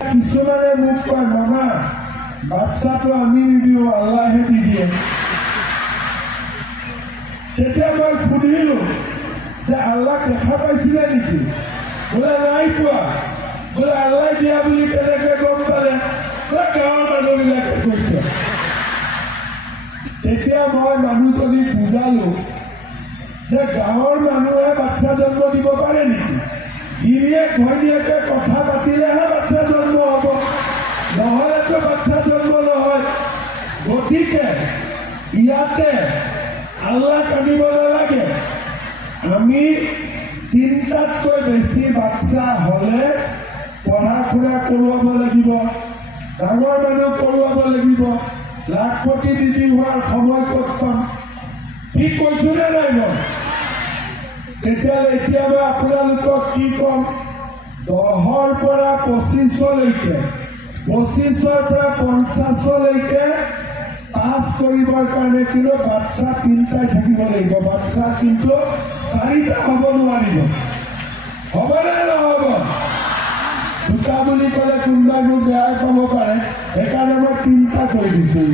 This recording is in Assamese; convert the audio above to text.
কিছুমানে মোক কয় মামা বাচ্চাটো আমি নিদিওঁ আল্লাহে দি দিয়ে। তেতিয়া মই সুধিলো যে আল্লাহ দেখা পাইছিলে নেকি? বোলে নাই পোৱা। বোলে আল্লাহ দিয়া বুলি কেনেকে গম পালে? বোলে গাঁৱৰ মানুহবিলাকে কৈছে। তেতিয়া মই মানুহজনীক বুজালো যে গাঁৱৰ মানুহে বাচ্চা জন্ম দিব পাৰে নেকি? গিৰিয়েক ঘৈণীয়েকে কথা পাতিলেহে বাচ্চা জন্ম হ'ব, নহ'লেতো বাচ্চা জন্ম নহয়। গতিকে ইয়াতে আল্লাহ কান্দিব নালাগে। আমি 3টাতকৈ বেছি বাচ্চা হ'লে পঢ়া শুনা কৰোৱাব লাগিব, ডাঙৰ মানুহ কৰোৱাব লাগিব। লাখপতি দিদি হোৱাৰ সময় ক'ত পাম? ঠিক কৈছো নে নাই মই? তেতিয়াহ'লে এতিয়া মই আপোনালোকক কি ক'ম? 10ৰ পৰা 25লৈকে, 25ৰ পৰা 50লৈকে পাছ কৰিবৰ কাৰণে কিন্তু বাচ্চা 3টাই থাকিব লাগিব। বাচ্চা কিন্তু 4টা হ'ব নোৱাৰিব। হ'বনে নহ'ব? 2টা বুলি ক'লে কোনোবাই মোক বেয়া পাব পাৰে, সেইকাৰণে মই 3টা কৈ দিছোঁ।